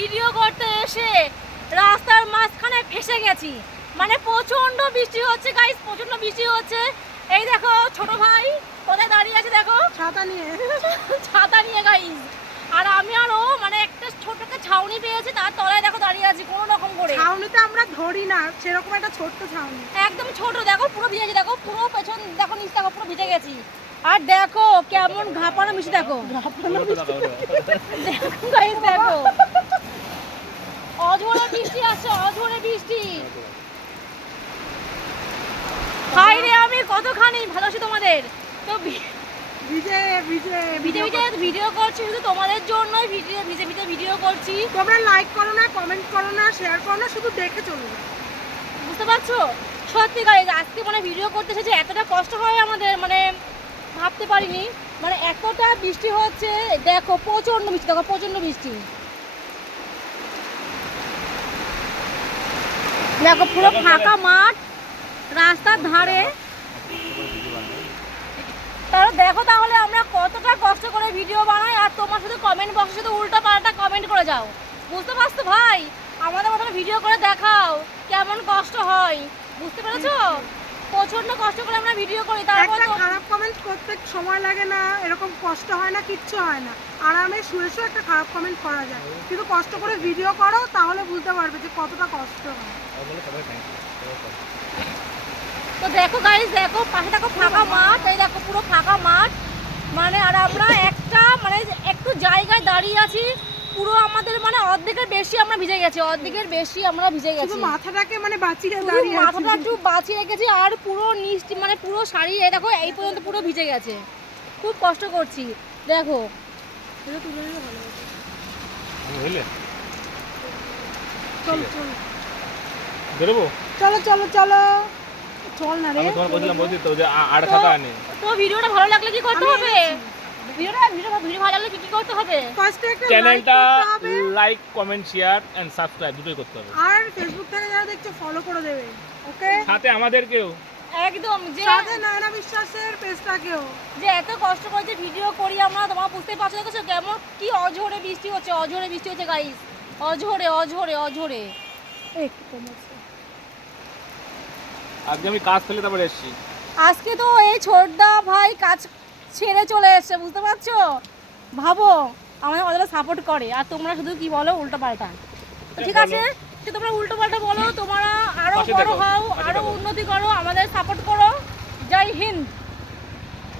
Video করতে এসে রাস্তার মাঝখানে ফেসে গেছি। মানে প্রচণ্ড বৃষ্টি হচ্ছে গাইস প্রচণ্ড বৃষ্টি হচ্ছে। এই দেখো ছোট ভাই কোথায় দাঁড়িয়ে আছে দেখো? ছাতা নিয়ে। ছাতা নিয়ে গাইস আর আমি আর ও মানে একটা ছোট একটা ছাউনি পেয়েছি তার তলায় দেখো দাঁড়িয়ে আছি কোনো রকম করে। ছাউনিতে আমরা ধরি না সেরকম একটা ছোট্ট ছাউনি। একদম ছোট দেখো পুরো ভিজে দেখো পুরো পেছন দেখো নিচ দেখো পুরো ভিজে গেছি। আর দেখো কেমন ঘাপানো মিশে দেখো। দেখো guys, দেখো। অঝোরে বৃষ্টি আসছে অঝোরে বৃষ্টি। হাই রে আমি কতখানি ভালোবাসি তোমাদের। তো ভিজে ভিজে ভিজে ভিজে ভিডিও করছি। শুধু তোমাদের জন্যই ভিডিও ভিজে ভিজে ভিডিও করছি। তোমরা লাইক করো না কমেন্ট করো না শেয়ার করো না শুধু দেখে চলে বুঝতে পারছ? সত্যি গাইজ আজকে মানে ভিডিও করতে এসেছে এতটা কষ্ট হয় আমাদের মানে ভাবতে পারিনি। মানে এতটা বৃষ্টি হচ্ছে দেখো প্রচণ্ড বৃষ্টি দেখো প্রচণ্ড বৃষ্টি। দেখো, পুরো ফাঁকা মাঠ রাস্তার ধারে। তাহলে দেখো তাহলে আমরা কতটা কষ্ট করে ভিডিও বানাই, আর তোমার শুধু কমেন্ট বক্সে শুধু উল্টা পাল্টা কমেন্ট করে যাও। বুঝতে পারছ ভাই? আমাদের মতো ভিডিও করে দেখাও, কেমন কষ্ট হয়। বুঝতে পেরেছ? প্রচণ্ড কষ্ট করে আমরা ভিডিও করি তারপর একটা খারাপ কমেন্ট করতে সময় লাগে না এরকম কষ্ট হয় না কিচ্ছু হয় না। আরামে শুয়ে শুয়ে একটা খারাপ কমেন্ট করা যায়। কিন্তু কষ্ট করে ভিডিও করো তাহলে বুঝতে পারবে যে কতটা কষ্ট হয়। তো দেখো গাইজ দেখো পাশে দেখো ফাঁকা মাঠ এই দেখো পুরো ফাঁকা মাঠ। মানে আর আমরা একটা মানে একটু জায়গায় দাঁড়িয়ে আছি। পুরো আমাদের মানে অর্ধেকের বেশি আমরা ভিজে গেছি অর্ধেকের বেশি আমরা ভিজে শুধু গেছি। মাথাটাকে মানে বাঁচিয়ে দাঁড়িয়ে মাথাটা একটু বাঁচিয়ে রেখেছি আর পুরো নিচটি মানে পুরো শাড়ি এই দেখো এই পর্যন্ত পুরো ভিজে গেছে। খুব কষ্ট করছি। দেখো। চল চল। চলো চলো চলো। চল না রে। আমি তোমার বলছিলাম বলছি তো যে আ- আর খাতা আনি তো ভিডিওটা ভালো লাগলে কি করতে হবে? ভিডিও ভিডিও ভালো লাগলে কি কি করতে হবে? ফার্স্টে একটা চ্যানেলটা like comment share and subscribe দুটোই করতে হবে। আর ফেসবুক থেকে যারা দেখছ ফলো করে দেবে ওকে সাথে আমাদেরকেও একদম যে সাথে নয়না বিশ্বাসের পেজটাকেও যে এত কষ্ট করে যে ভিডিও করি আমরা তোমার বুঝতে পারছ দেখছ? কেমন কি অঝোরে বৃষ্টি হচ্ছে অঝোরে বৃষ্টি হচ্ছে গাইস অঝোরে অঝোরে অঝোরে। একটু কমেছে? আজকে আমি কাজ ফেলে তারপরে এসেছি। আজকে তো এই ছোটদা ভাই কাজ ছেড়ে চলে এসছে বুঝতে পারছ? ভাবো আমাদের কতটা সাপোর্ট করে। আর তোমরা শুধু কি বলো উল্টো পাল্টা? তো ঠিক আছে যে তোমরা উল্টো পাল্টা বলো তোমরা আরও বড় হও আরও উন্নতি করো আমাদের সাপোর্ট করো। জয় হিন্দ।